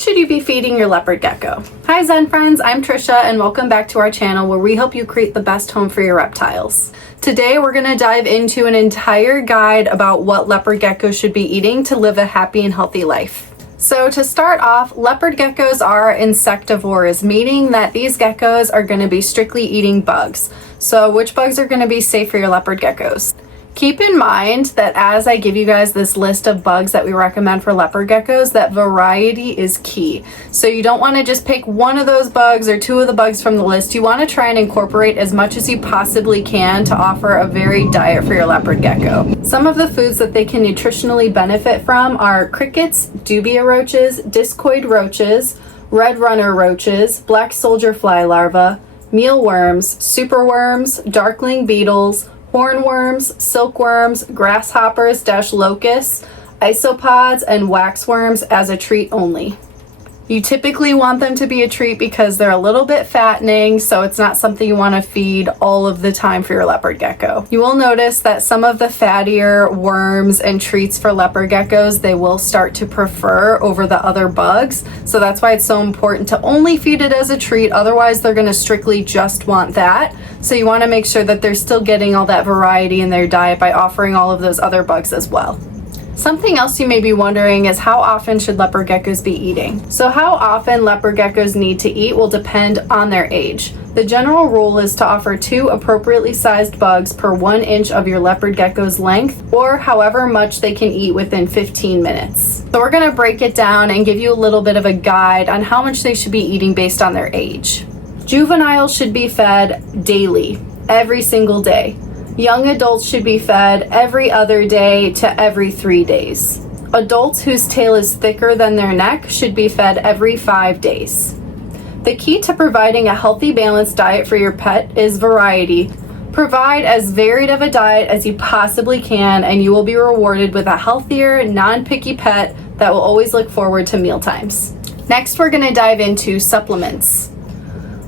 What should you be feeding your leopard gecko? Hi Zen friends, I'm Trisha and welcome back to our channel where we help you create the best home for your reptiles. Today we're going to dive into an entire guide about what leopard geckos should be eating to live a happy and healthy life. So to start off, leopard geckos are insectivores, meaning that these geckos are going to be strictly eating bugs. So which bugs are going to be safe for your leopard geckos? Keep in mind that as I give you guys this list of bugs that we recommend for leopard geckos, that variety is key. So you don't want to just pick one of those bugs or two of the bugs from the list. You want to try and incorporate as much as you possibly can to offer a varied diet for your leopard gecko. Some of the foods that they can nutritionally benefit from are crickets, dubia roaches, discoid roaches, red runner roaches, black soldier fly larvae, mealworms, superworms, darkling beetles, hornworms, silkworms, grasshoppers, locusts, isopods, and waxworms as a treat only. You typically want them to be a treat because they're a little bit fattening, so it's not something you want to feed all of the time for your leopard gecko. You will notice that some of the fattier worms and treats for leopard geckos, they will start to prefer over the other bugs. So that's why it's so important to only feed it as a treat. Otherwise, they're going to strictly just want that. So you want to make sure that they're still getting all that variety in their diet by offering all of those other bugs as well. Something else you may be wondering is how often should leopard geckos be eating? So how often leopard geckos need to eat will depend on their age. The general rule is to offer 2 appropriately sized bugs per 1 inch of your leopard gecko's length, or however much they can eat within 15 minutes. So we're going to break it down and give you a little bit of a guide on how much they should be eating based on their age. Juveniles should be fed daily, every single day. Young adults should be fed every other day to every 3 days. Adults whose tail is thicker than their neck should be fed every 5 days. The key to providing a healthy, balanced diet for your pet is variety. Provide as varied of a diet as you possibly can, and you will be rewarded with a healthier, non-picky pet that will always look forward to mealtimes. Next, we're going to dive into supplements.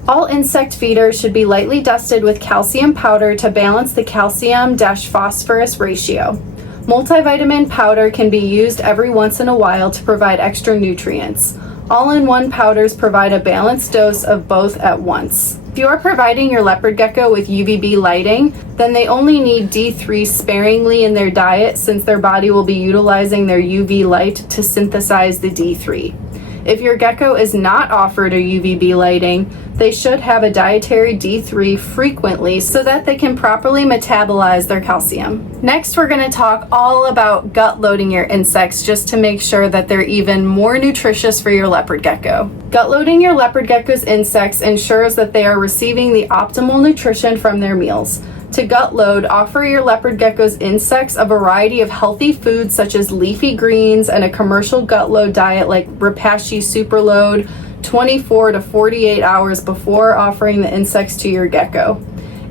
All insect feeders should be lightly dusted with calcium powder to balance the calcium-phosphorus ratio. Multivitamin powder can be used every once in a while to provide extra nutrients. All-in-one powders provide a balanced dose of both at once. If you are providing your leopard gecko with UVB lighting, then they only need D3 sparingly in their diet since their body will be utilizing their UV light to synthesize the D3. If your gecko is not offered a UVB lighting, they should have a dietary D3 frequently so that they can properly metabolize their calcium. Next, we're going to talk all about gut loading your insects just to make sure that they're even more nutritious for your leopard gecko. Gut loading your leopard gecko's insects ensures that they are receiving the optimal nutrition from their meals. To gut load, offer your leopard gecko's insects a variety of healthy foods such as leafy greens and a commercial gut load diet like Repashy Superload 24 to 48 hours before offering the insects to your gecko.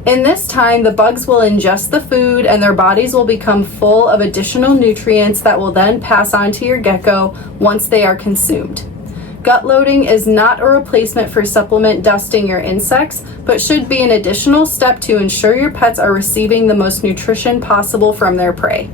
In this time, the bugs will ingest the food and their bodies will become full of additional nutrients that will then pass on to your gecko once they are consumed. Gut loading is not a replacement for supplement dusting your insects, but should be an additional step to ensure your pets are receiving the most nutrition possible from their prey.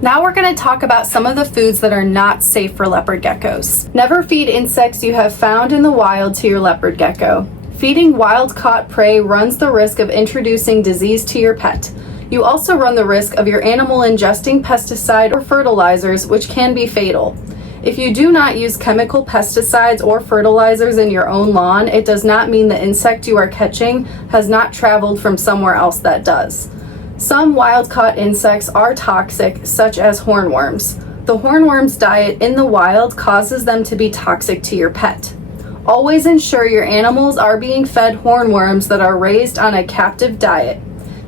Now we're going to talk about some of the foods that are not safe for leopard geckos. Never feed insects you have found in the wild to your leopard gecko. Feeding wild-caught prey runs the risk of introducing disease to your pet. You also run the risk of your animal ingesting pesticide or fertilizers, which can be fatal. If you do not use chemical pesticides or fertilizers in your own lawn, it does not mean the insect you are catching has not traveled from somewhere else that does. Some wild-caught insects are toxic, such as hornworms. The hornworm's diet in the wild causes them to be toxic to your pet. Always ensure your animals are being fed hornworms that are raised on a captive diet.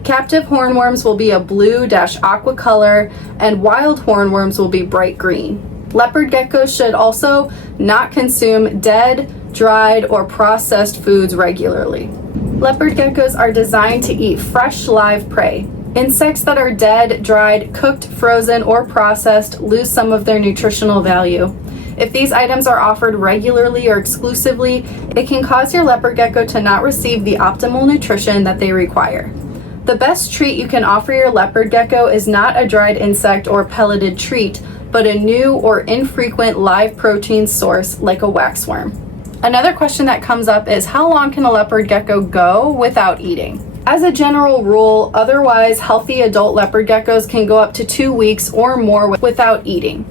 Captive hornworms will be a blue-aqua color, and wild hornworms will be bright green. Leopard geckos should also not consume dead, dried, or processed foods regularly. Leopard geckos are designed to eat fresh, live prey. Insects that are dead, dried, cooked, frozen, or processed lose some of their nutritional value. If these items are offered regularly or exclusively, it can cause your leopard gecko to not receive the optimal nutrition that they require. The best treat you can offer your leopard gecko is not a dried insect or pelleted treat, but a new or infrequent live protein source like a waxworm. Another question that comes up is, how long can a leopard gecko go without eating? As a general rule, otherwise healthy adult leopard geckos can go up to 2 weeks or more without eating.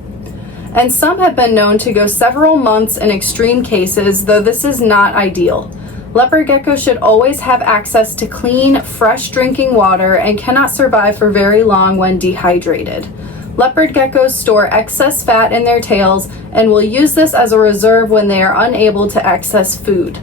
And some have been known to go several months in extreme cases, though this is not ideal. Leopard geckos should always have access to clean, fresh drinking water and cannot survive for very long when dehydrated. Leopard geckos store excess fat in their tails and will use this as a reserve when they are unable to access food.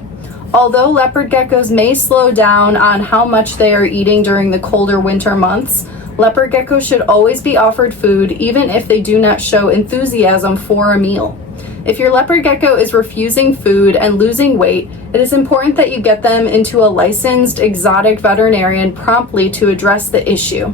Although leopard geckos may slow down on how much they are eating during the colder winter months, leopard geckos should always be offered food even if they do not show enthusiasm for a meal. If your leopard gecko is refusing food and losing weight, it is important that you get them into a licensed exotic veterinarian promptly to address the issue.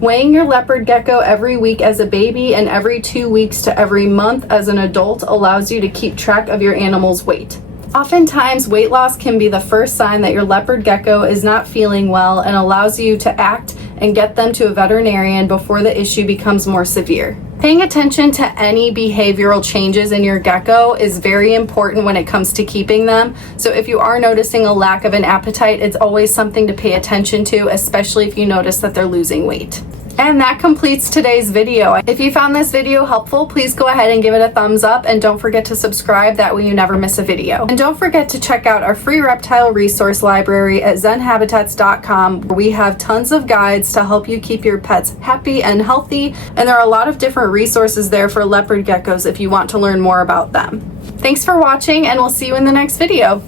Weighing your leopard gecko every week as a baby and every 2 weeks to every month as an adult allows you to keep track of your animal's weight. Oftentimes, weight loss can be the first sign that your leopard gecko is not feeling well and allows you to act and get them to a veterinarian before the issue becomes more severe. Paying attention to any behavioral changes in your gecko is very important when it comes to keeping them. So if you are noticing a lack of an appetite, it's always something to pay attention to, especially if you notice that they're losing weight. And that completes today's video. If you found this video helpful, please go ahead and give it a thumbs up, and don't forget to subscribe, that way you never miss a video. And don't forget to check out our free reptile resource library at zenhabitats.com, where we have tons of guides to help you keep your pets happy and healthy, and there are a lot of different resources there for leopard geckos if you want to learn more about them. Thanks for watching, and we'll see you in the next video.